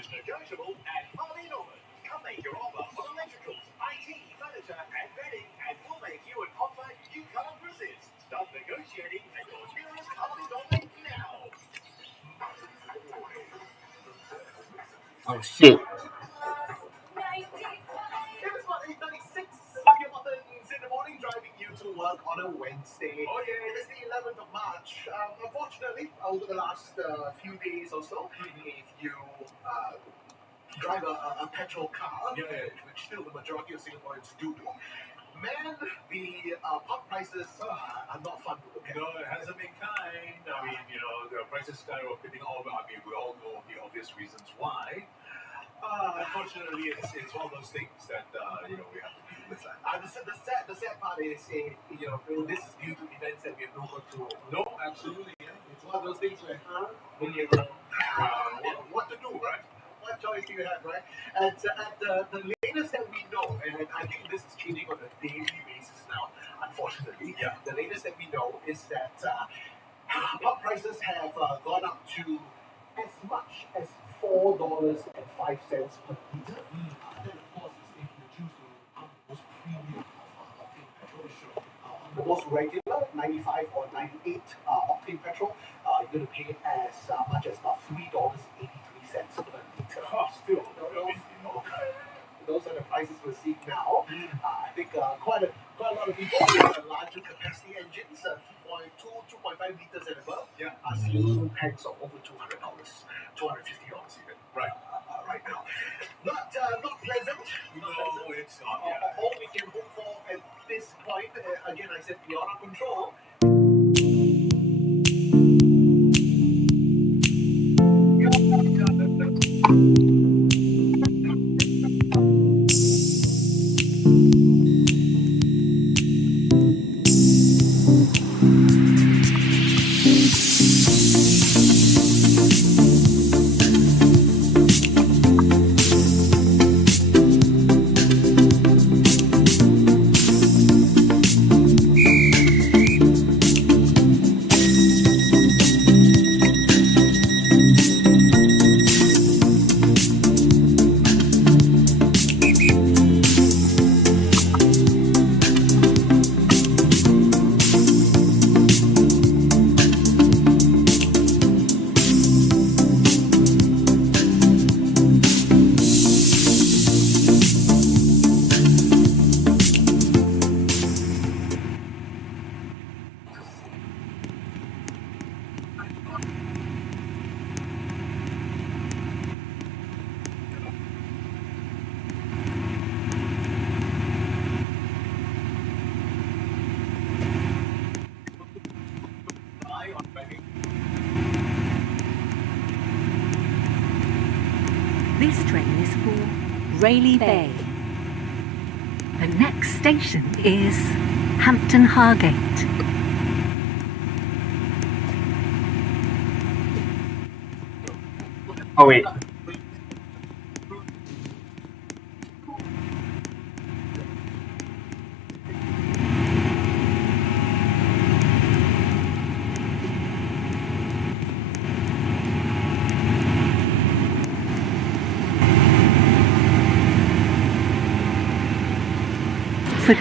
is negotiable at Harvey Norman. Come make your offer on electricals, IT, furniture, and bedding, and we'll make you an offer you can't resist. Start negotiating at your nearest Harvey Norman now. Oh shit. It is about 8:36 on your buttons in the morning, driving you to work on a Wednesday. Oh yeah, it is the 11th of March. Unfortunately, over the last few days or so, if you drive a petrol car, which still the majority of Singaporeans do, man, the pump prices are not fun to look at. No, it hasn't been kind. I mean, the prices skyrocketing all over. I mean, we all know the obvious reasons why. Unfortunately, it's one of those things that we have to deal with. The sad part is, this is due to events that we have no control. No, absolutely. Yeah. It's one of those things where, when you what to do, right? What choice do you have, right? And the latest that we know, and I think this is changing on a daily basis now, unfortunately. Yeah. The latest that we know is that pump prices have gone up to as much as $4.05 per liter. Then, of course, is if you choose to pump the most premium octane petrol. The most regular 95 or 98 octane petrol, you're going to pay as much as about $3.83 per liter. Still, those are the prices we're seeing now. I think quite a lot of people with larger capacity engines, 2.2, 2.5 liters and above, are seeing packs of over $200, $250 even. Right. Right now. Not pleasant. No, it's not. All we can hope for at this point, again, I said beyond our control. This train is for Rayleigh Bay. The next station is Hampton Hargate. Oh wait.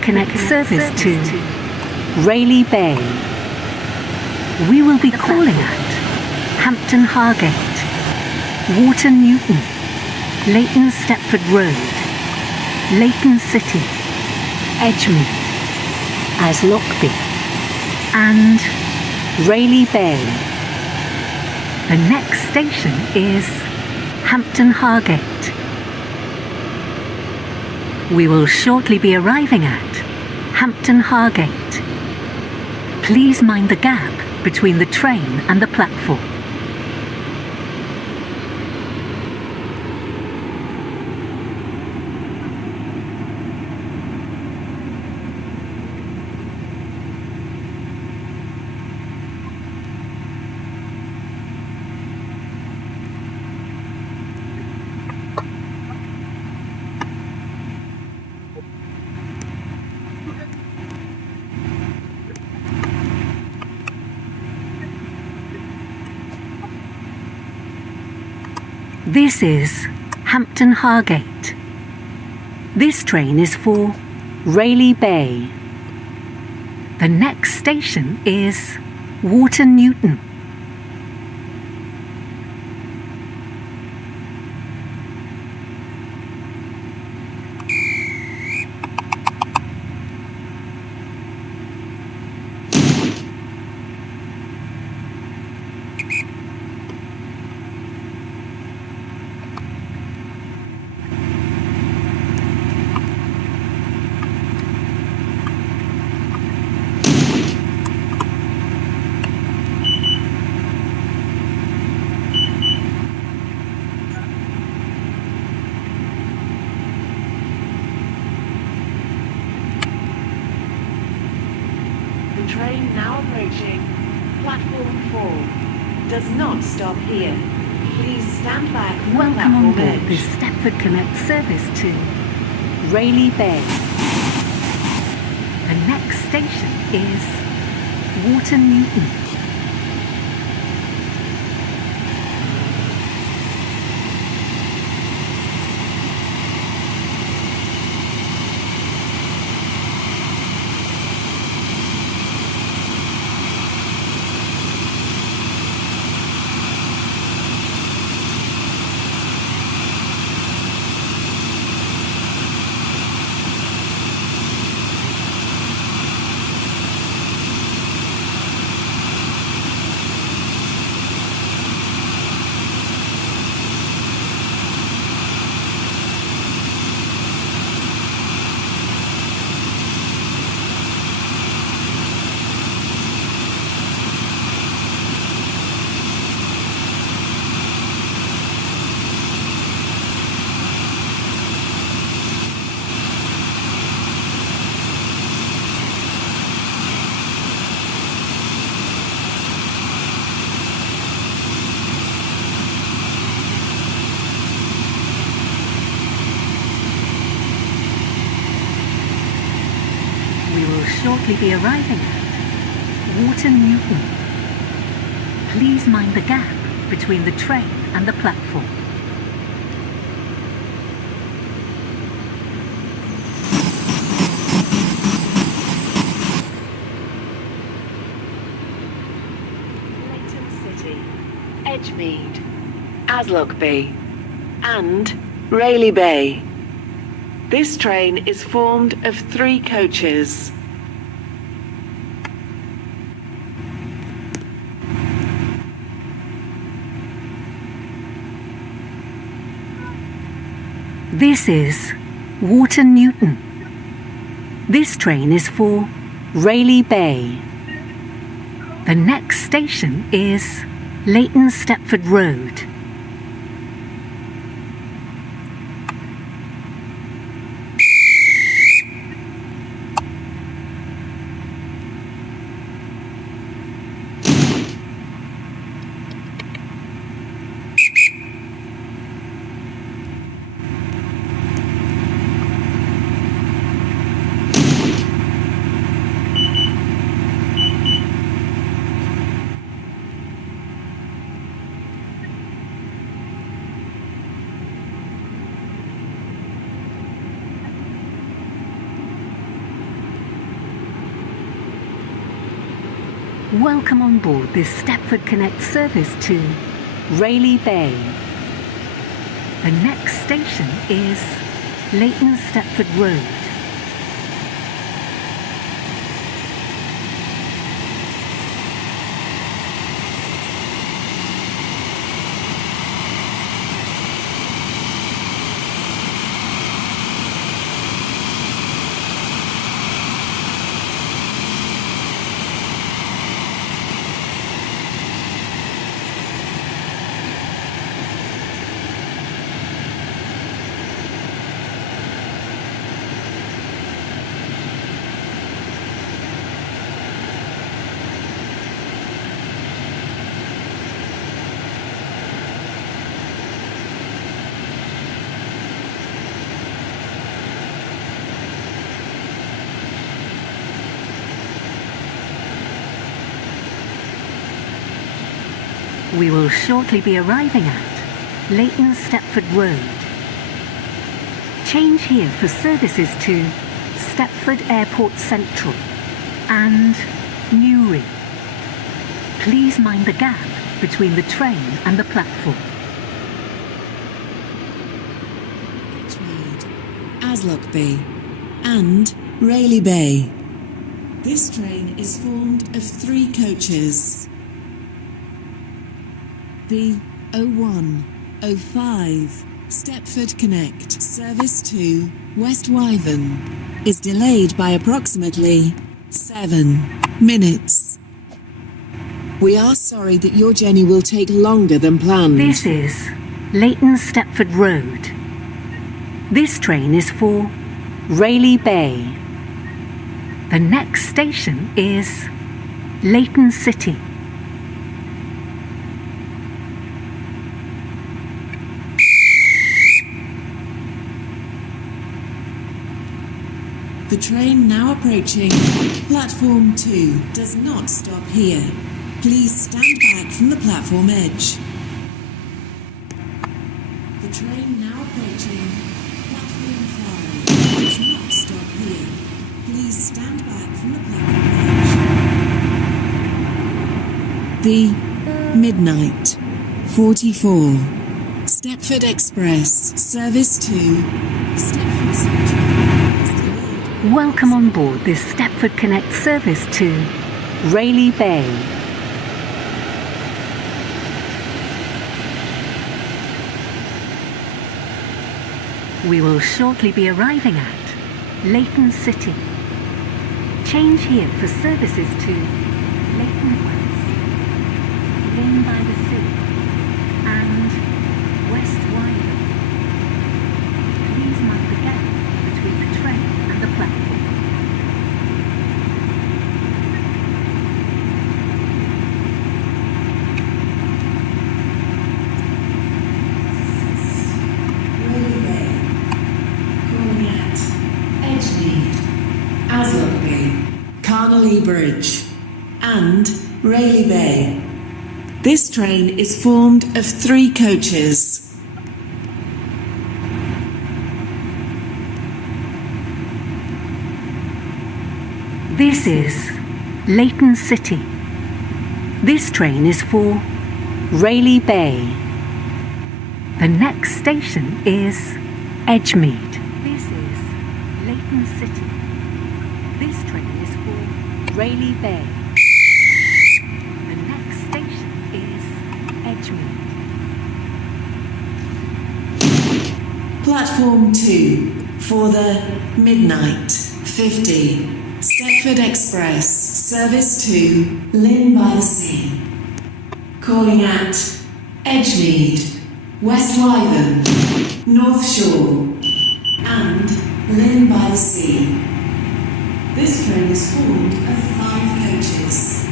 Connect service to Rayleigh Bay. We will be calling at Hampton Hargate, Wharton Newton, Leighton Stepford Road, Leighton City, Edgemead, as Lockby, and Rayleigh Bay. The next station is Hampton Hargate. We will shortly be arriving at Hampton Hargate. Please mind the gap between the train and the platform. This is Hampton Hargate. This train is for Rayleigh Bay. The next station is Water Newton. The train now approaching platform 4 does not stop here. Please stand back from Welcome on platform board edge. this Stepford Connect service to Rayleigh Bay. The next station is Water Newton. We will shortly be arriving at Water Newton. Please mind the gap between the train and the platform. Leighton City, Edgemead, Aslockby, and Rayleigh Bay. This train is formed of 3 coaches. This is Water Newton. This train is for Rayleigh Bay. The next station is Leighton Stepford Road. Welcome on board this Stepford Connect service to Rayleigh Bay. The next station is Leighton Stepford Road. We will shortly be arriving at Leighton Stepford Road. Change here for services to Stepford Airport Central and Newry. Please mind the gap between the train and the platform. Edgemead, Aslockby, and Rayleigh Bay. This train is formed of 3 coaches. The 0105 Stepford Connect service to West Wyvern is delayed by approximately 7 minutes. We are sorry that your journey will take longer than planned. This is Leighton Stepford Road. This train is for Rayleigh Bay. The next station is Leighton City. The train now approaching platform 2 does not stop here. Please stand back from the platform edge. The train now approaching platform 5 does not stop here. Please stand back from the platform edge. The Midnight 44 Stepford Express service to Stepford Central. Welcome on board this Stepford Connect service to Rayleigh Bay. We will shortly be arriving at Leighton City. Change here for services to Leighton West, Lane by the Sea, and West Wyvern. Please mark the gap between the train and the platform. Rayleigh Bay, calling at Edgemead, Aslockby, Carnally Bridge, and Rayleigh Bay. This train is formed of 3 coaches. This is Leighton City. This train is for Rayleigh Bay. The next station is Edgemead. This is Leighton City. This train is for Rayleigh Bay. The next station is Edgemead. Platform 2 for the Midnight 50 Stepford Express service to Lynn by the Sea. Calling at Edgemead, West Wyvern, North Shore, and Lynn by the Sea. This train is formed of 5 coaches.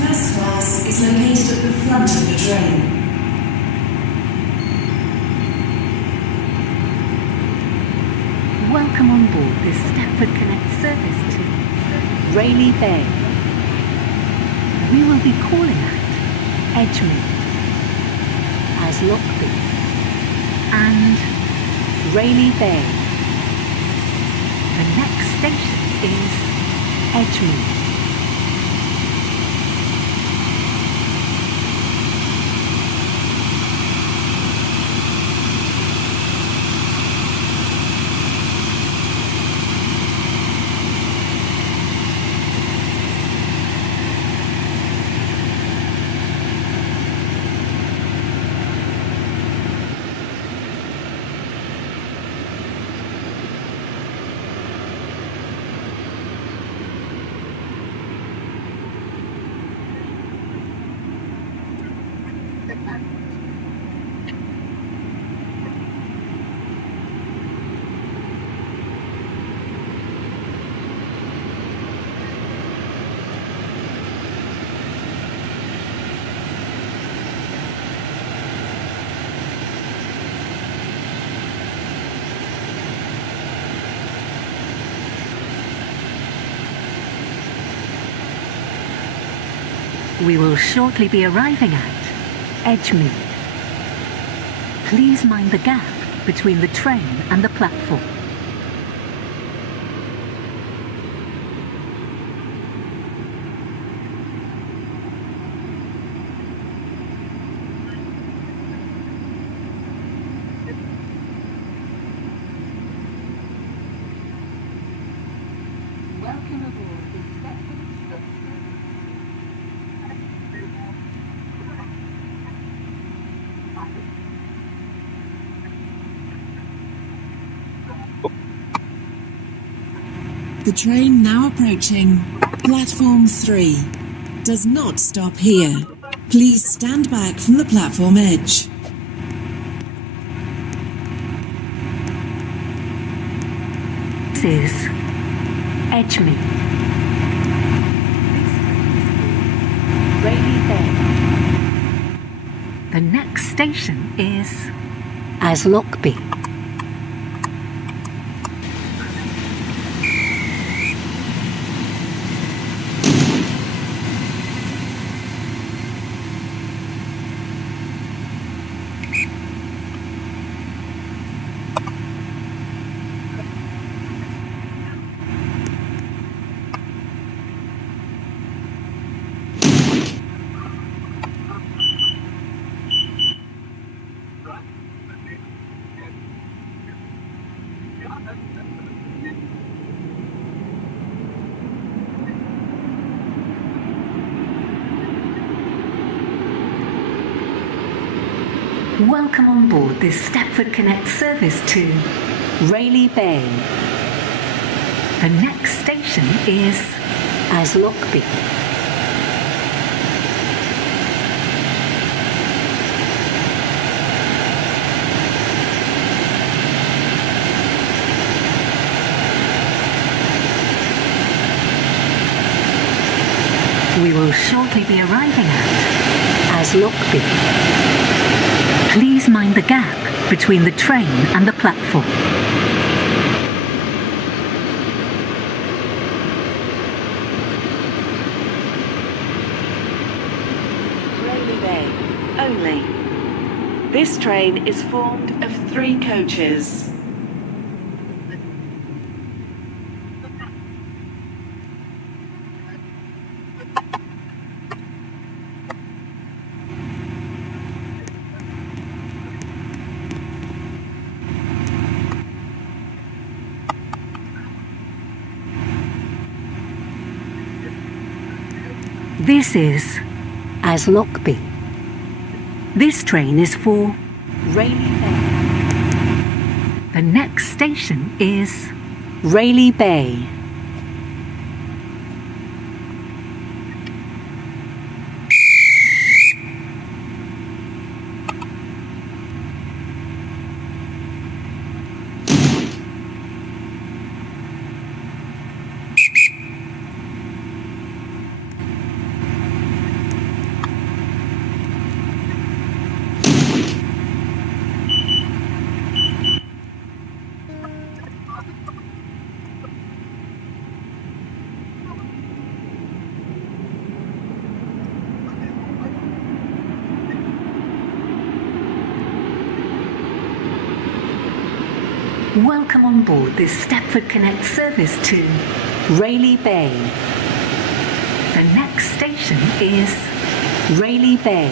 First class is located at the front of the train. Welcome on board this Stepford Connect service to Rayleigh Bay. We will be calling at Edgemead, Aslockby, and Rayleigh Bay. The next station is Edgemead. We will shortly be arriving at Edgemead. Please mind the gap between the train and the platform. Welcome aboard the Stepford Express. The train now approaching platform 3 does not stop here. Please stand back from the platform edge. This is Edgemead. Rayleigh Bay. The next station is Aslockby. Welcome on board this Stepford Connect service to Rayleigh Bay. The next station is Aslockby. We will shortly be arriving at Aslockby. Please mind the gap between the train and the platform. Rayleigh Bay only. This train is formed of 3 coaches. This is Aslockby. This train is for Rayleigh Bay. The next station is Rayleigh Bay. Welcome on board this Stepford Connect service to Rayleigh Bay. The next station is Rayleigh Bay.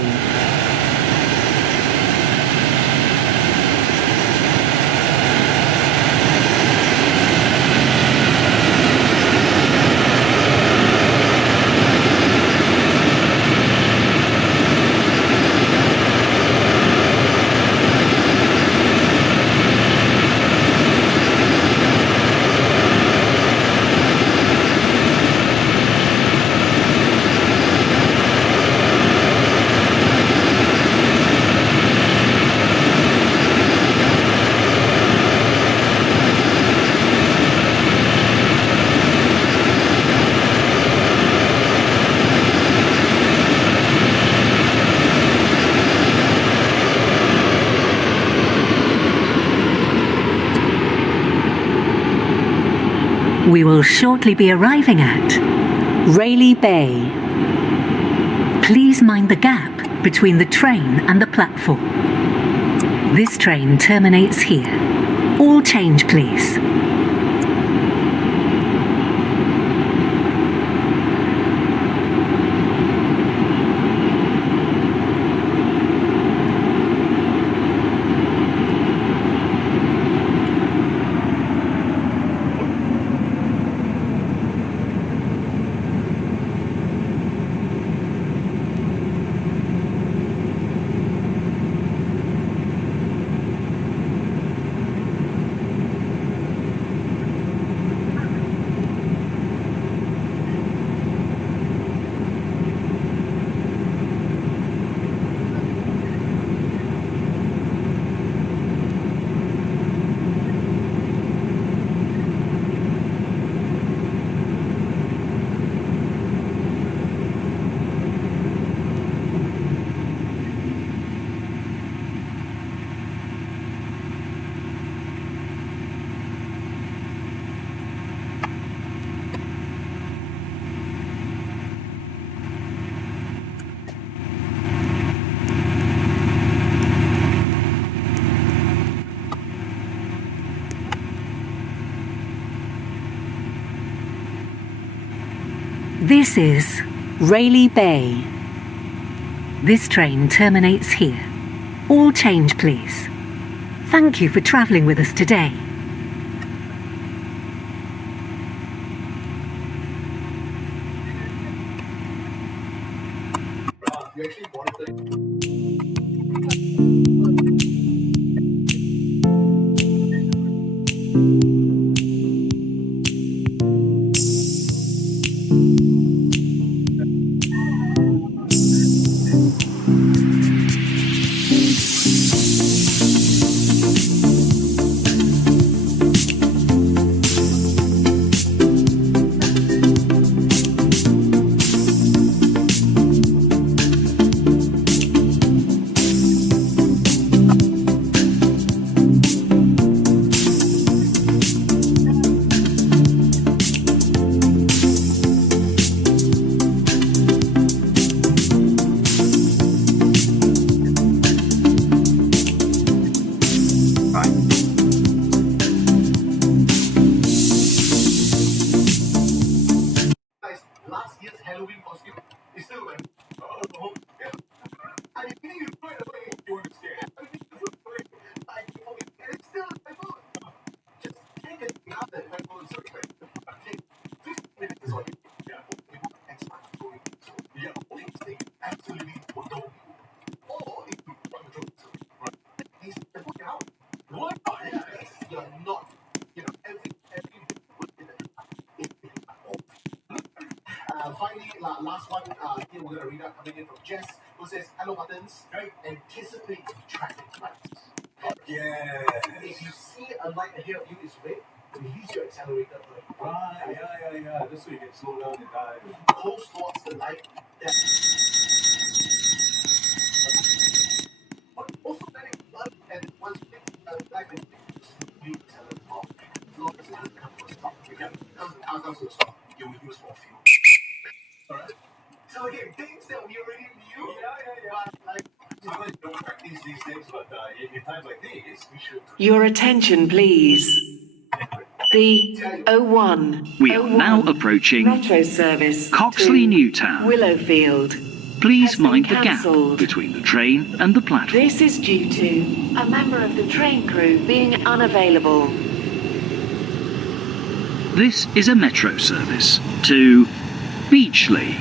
We will shortly be arriving at Rayleigh Bay. Please mind the gap between the train and the platform. This train terminates here. All change, please. This is Rayleigh Bay. This train terminates here. All change, please. Thank you for travelling with us today. You actually wanted to. Last year's Halloween costume is still wearing. Oh, yeah. I mean, you throw it away. You were scared. I mean, you throw it away. I forget. And it's still my phone. Just take it out of my phone. Sorry, take 15 minutes on it. Yeah. And start going. So, yeah, only mistake absolutely will know you. Or if you want to joke, right? These put it out. What? Yeah, you're not. You know, every put in finally, last one, here we're going to read out coming in from Jess, who says, hello buttons, anticipate traffic lights. Yeah. If you see a light ahead of you is red, release your accelerator early. Right, yeah. Just so you can slow down and dive. Close towards the light. Yeah. But also very blood, and once you take the light and you accelerate off. As long as it doesn't come to a stop. If it comes to a stop, you will use more fuel. Alright. So again, things that we already knew. Yeah. But like, sometimes you don't practice these things, but in times like these, we should. Your attention, please. The 01. We are now approaching Metro service Coxley to Newtown. Willowfield. Please has mind been the gap cancelled. between the train and the platform. This is due to a member of the train crew being unavailable. This is a metro service to Beachley.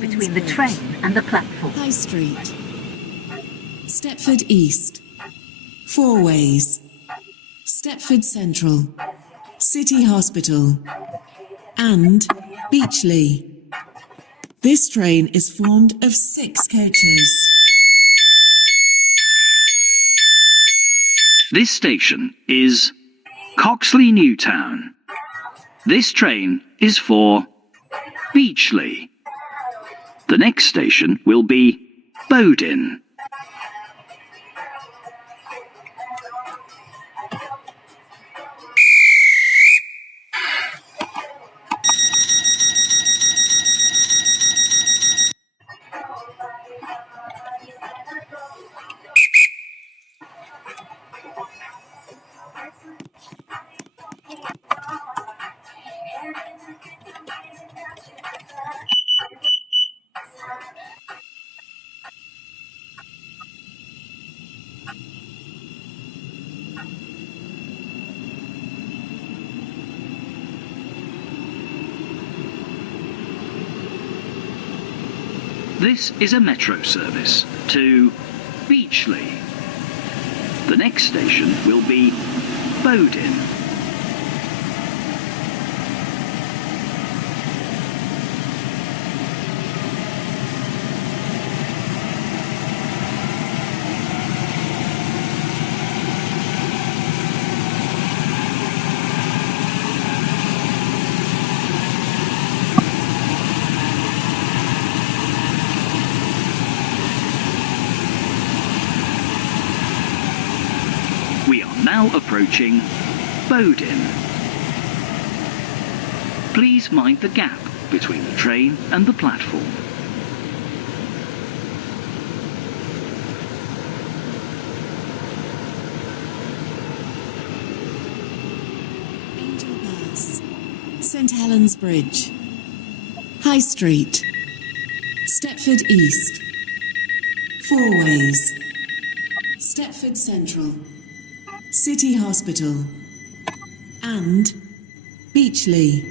Between the train and the platform. High Street, Stepford East, Four Ways, Stepford Central, City Hospital, and Beachley. This train is formed of 6 coaches. This station is Coxley Newtown. This train is for Beachley. The next station will be Bowdin. This is a metro service to Beachley. The next station will be Bowdin. We are now approaching Bowdin. Please mind the gap between the train and the platform. Angel Pass, St Helens Bridge, High Street, Stepford East, Four Ways, Stepford Central, City Hospital, and Beachley.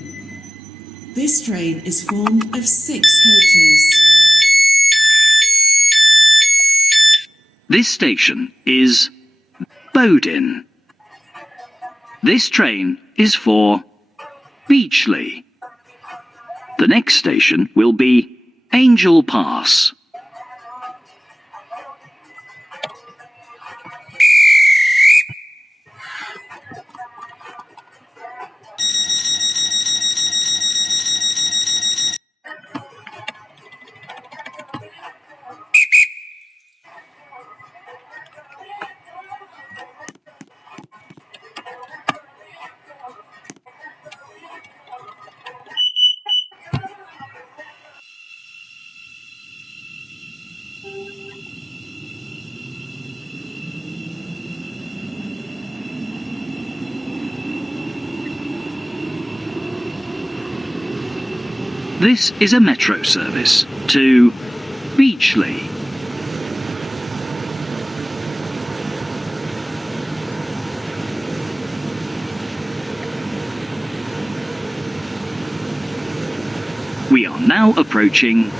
This train is formed of 6 coaches. This station is Bowdin. This train is for Beachley. The next station will be Angel Pass. This is a metro service to Beachley. We are now approaching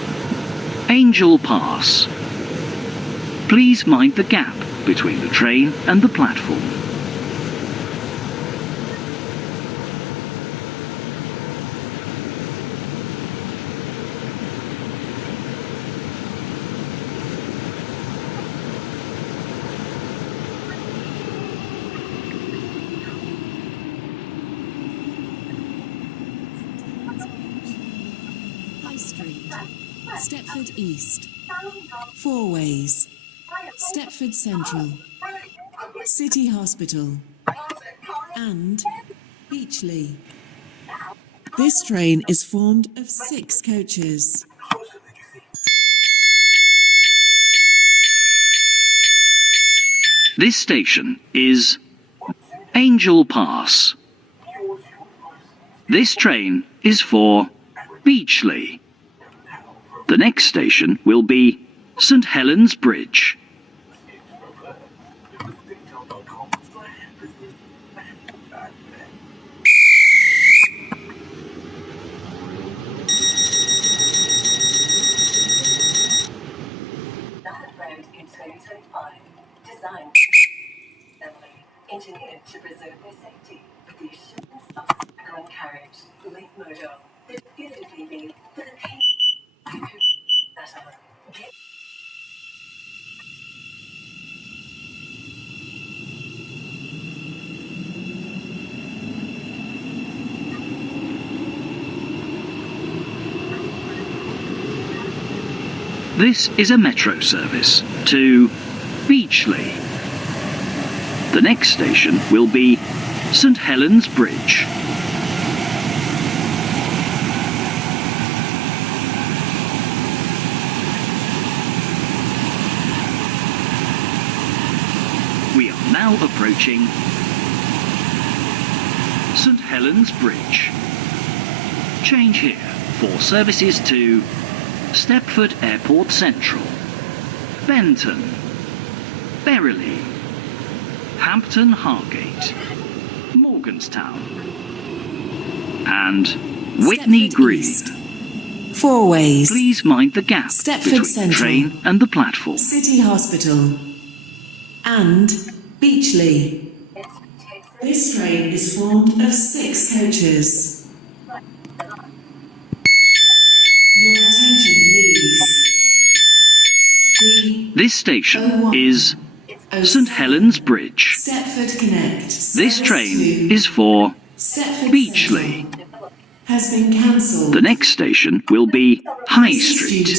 Angel Pass. Please mind the gap between the train and the platform. High Street, Stepford East, Four Ways, Stepford Central, City Hospital, and Beachley. This train is formed of 6 coaches. This station is Angel Pass. This train is for Beachley. The next station will be St Helens Bridge. Brand in 2025, designed engineered to preserve their safety. The assurance of background carriage, late motor, that definitively made for the pain. Get This is a metro service to Beachley. The next station will be St Helens Bridge. We are now approaching St Helens Bridge. Change here for services to Stepford Airport Central, Benton, Berrily, Hampton Hargate, Morganstown, and Whitney Stepford Green. East, Four ways. Please mind the gap Stepford between the Central. train and the platform. City Hospital. And Beachley. This train is formed of 6 coaches. Your attention, please. This station is St Helens Bridge. Stepford Connect. This train is for Stepford Beachley. Central has been cancelled. The next station will be High This is Street. due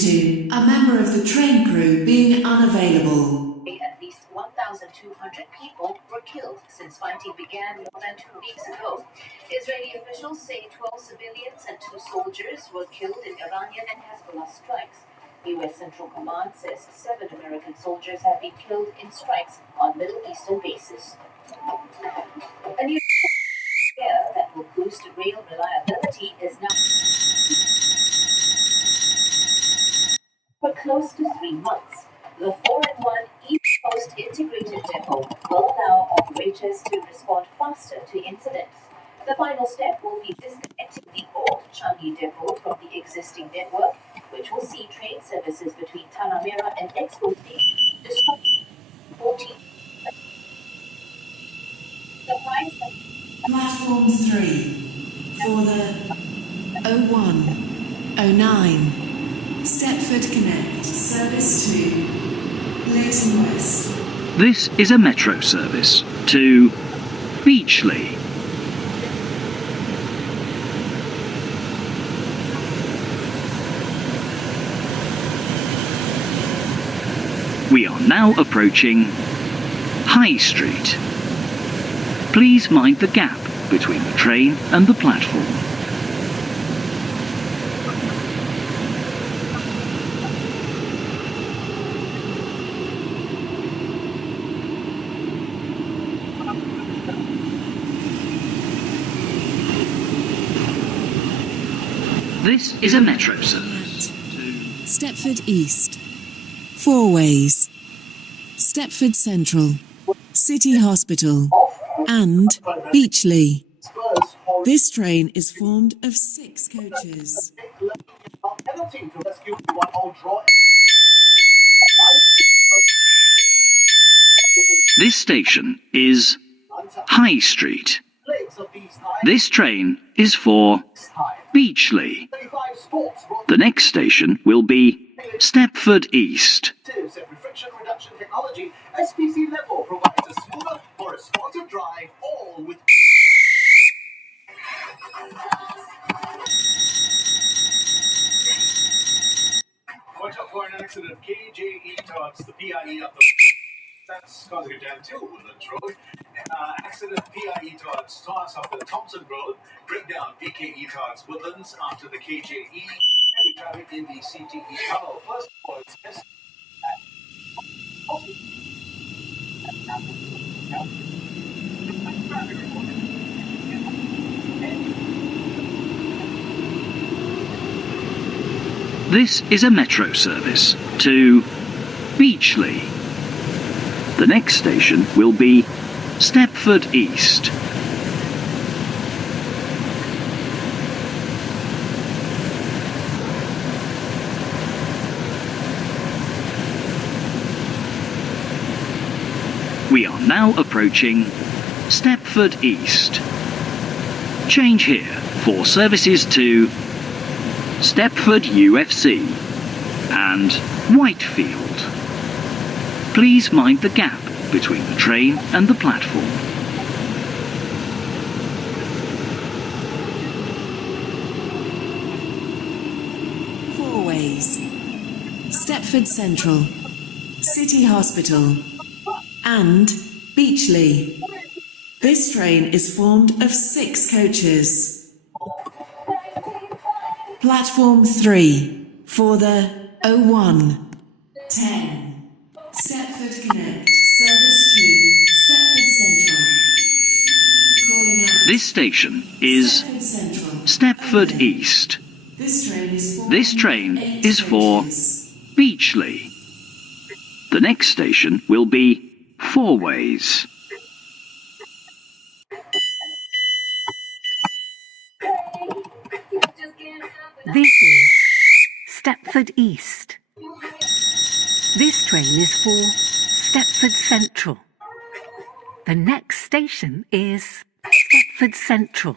to a member of the train crew being unavailable. At least 1,200 people were killed since fighting began more than 2 weeks ago. Israeli officials say 12 civilians and 2 soldiers were killed in Iranian and Hezbollah strikes. U.S. Central Command says 7 American soldiers have been killed in strikes on Middle Eastern bases. A new scare that will boost rail reliability is now for close to 3 months. The 4-in-1 East Coast Integrated Depot will allow operators to respond faster to incidents. The final step will be disconnecting the old Changi Depot from the existing network, which will see train services between Tanamera and Expo Station disrupted 14. The price Platform 3 for the 0109 Stepford Connect service to Leighton West. This is a metro service to Beachley. We are now approaching High Street. Please mind the gap between the train and the platform. This is a metro service to Stepford East. 4 ways. Stepford Central. City Hospital. And Beachley. This train is formed of 6 coaches. Penalty to rescue one all draw. This station is High Street. Legs of these This train is for Beachley. 35 sports brought The next station will be Stepford East. and friction reduction technology. SPC level provides a smoother, more responsive drive, all with Watch out for an accident. KJE towards the PIE up the. That's causing a jam too, Woodlands Road. Accident PIE towards after the Thompson Road. Breakdown PKE towards Woodlands after the KJE. Heavy traffic in the CTE tunnel. First towards S. This is a metro service to Beachley. The next station will be Stepford East. We are now approaching Stepford East. Change here for services to Stepford UFC and Whitefield. Please mind the gap between the train and the platform. Four ways. Stepford Central. City Hospital. And Beachley. This train is formed of 6 coaches. Platform 3 for the 0110 Stepford Connect service to Stepford Central. Calling out This station is Stepford Central. Stepford East. This train is for Beachley. The next station will be Four Ways. This is Stepford East. This train is for Stepford Central. The next station is Stepford Central.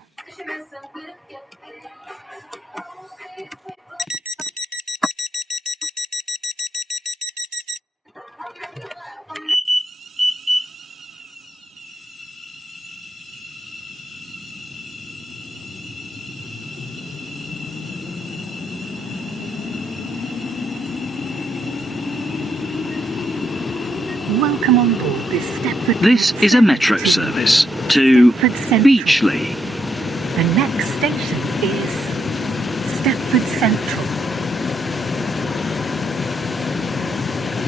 Welcome on board this Stepford. This is a metro service to Stepford Central. Beachley. The next station is Stepford Central.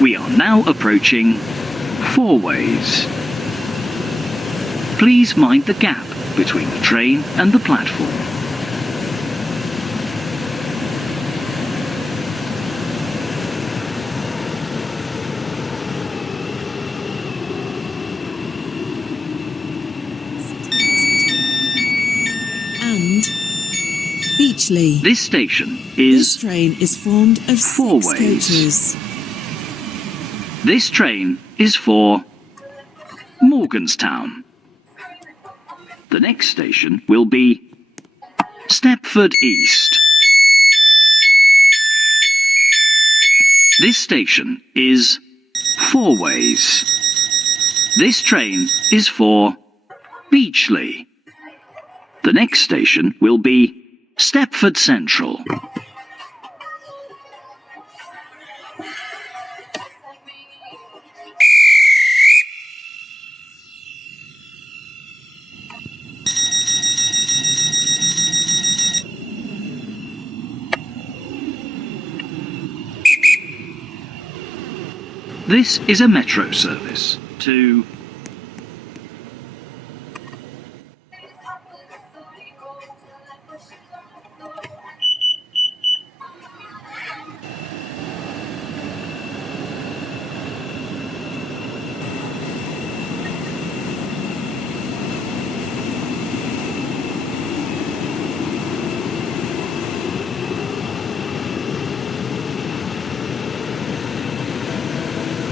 We are now approaching Fourways. Please mind the gap between the train and the platform. And Beachley. This station This is train is formed of 6 Fourways. coaches. This train is for Morganstown. The next station will be Stepford East. This station is Fourways. This train is for Beachley. The next station will be Stepford Central. This is a metro service to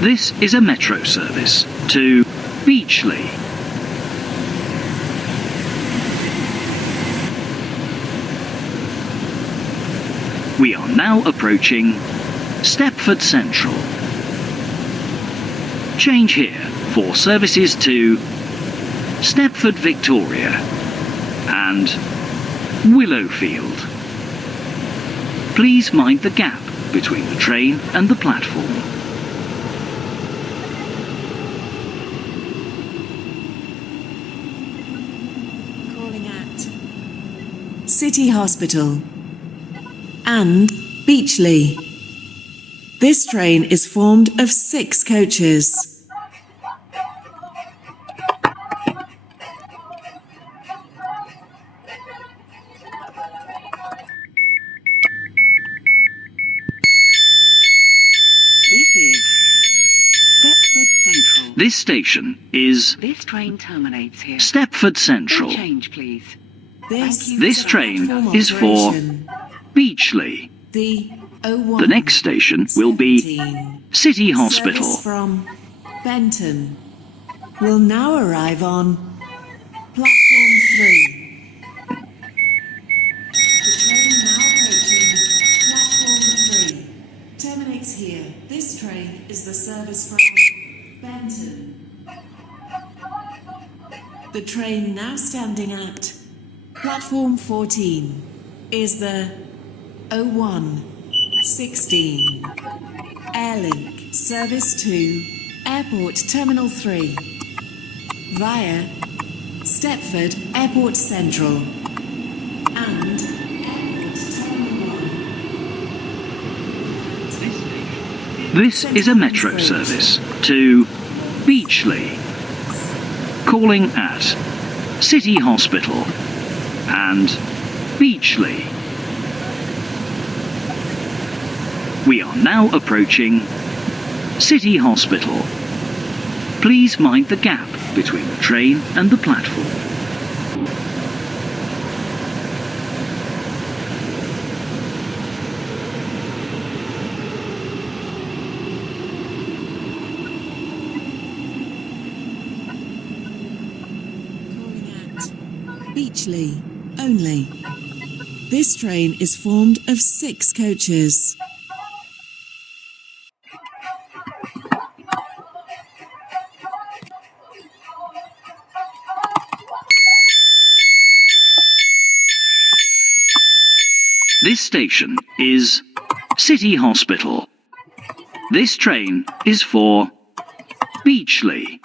This is a metro service to Beachley. We are now approaching Stepford Central. Change here for services to Stepford Victoria and Willowfield. Please mind the gap between the train and the platform. Calling at City Hospital and Beachley. This train is formed of 6 coaches. This is Stepford Central. This station is This train terminates here. Stepford Central. Change, please. This train is for Beachley. The 01 The next station will be 17 City Hospital. service from Benton will now arrive on platform 3. The train now approaching platform 3 terminates here. This train is the service from Benton. The train now standing at platform 14 is the 0116 Airlink service to Airport Terminal 3 via Stepford Airport Central and Airport Terminal 1. This is a metro service to Beachley. Calling at City Hospital and Beachley. We are now approaching City Hospital. Please mind the gap between the train and the platform. Beachley only. This train is formed of 6 coaches. This station is City Hospital. This train is for Beachley.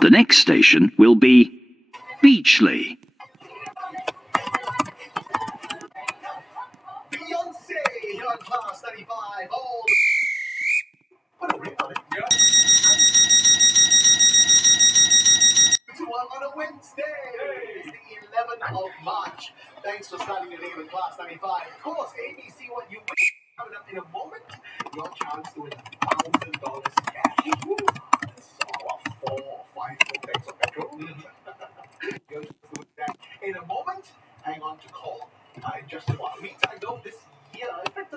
The next station will be Beachley. Beyonce here on Class 95. Oh, what a rip on it. Yeah. To on a Wednesday. It's the 11th of March. Thanks for starting your day with Class 95. Of course, ABC, what you wish coming up in a moment. Your chance to win $1,000 cash. Woo. That's about 4 or 5 full tanks of petrol. You'll do that in a moment. Hang on to call. Just for a meantime, though, this year, in fact,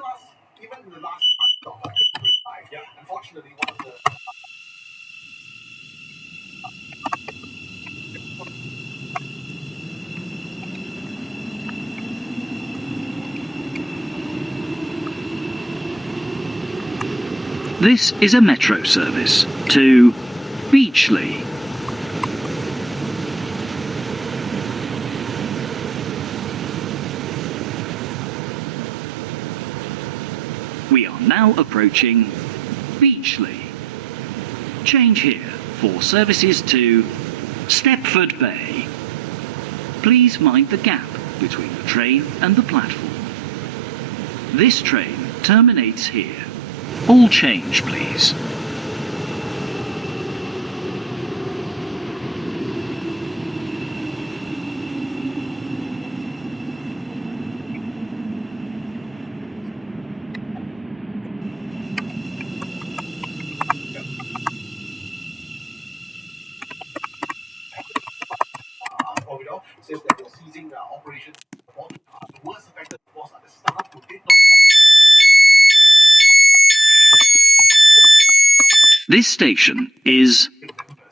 even the last month of 2025, Yeah. unfortunately, one of the This is a metro service to Beachley. We are now approaching Beachley. Change here for services to Stepford Bay. Please mind the gap between the train and the platform. This train terminates here. All change, please. corridor says that they're seizing operations. The worst affected, of course, are the staff who did not. This station is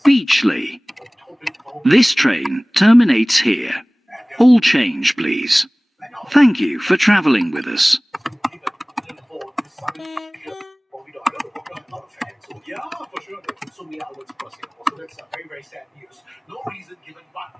Beachley. This train terminates here. All change, please. Thank you for travelling with us. Yeah, for sure. There's so many outlets across Singapore, so that's very, very sad news. No reason given, but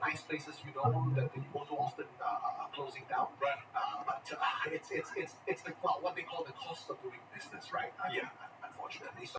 nice places you know that you go to often are closing down. Right. But it's the what they call the cost of doing business, right? Yeah. Unfortunately. So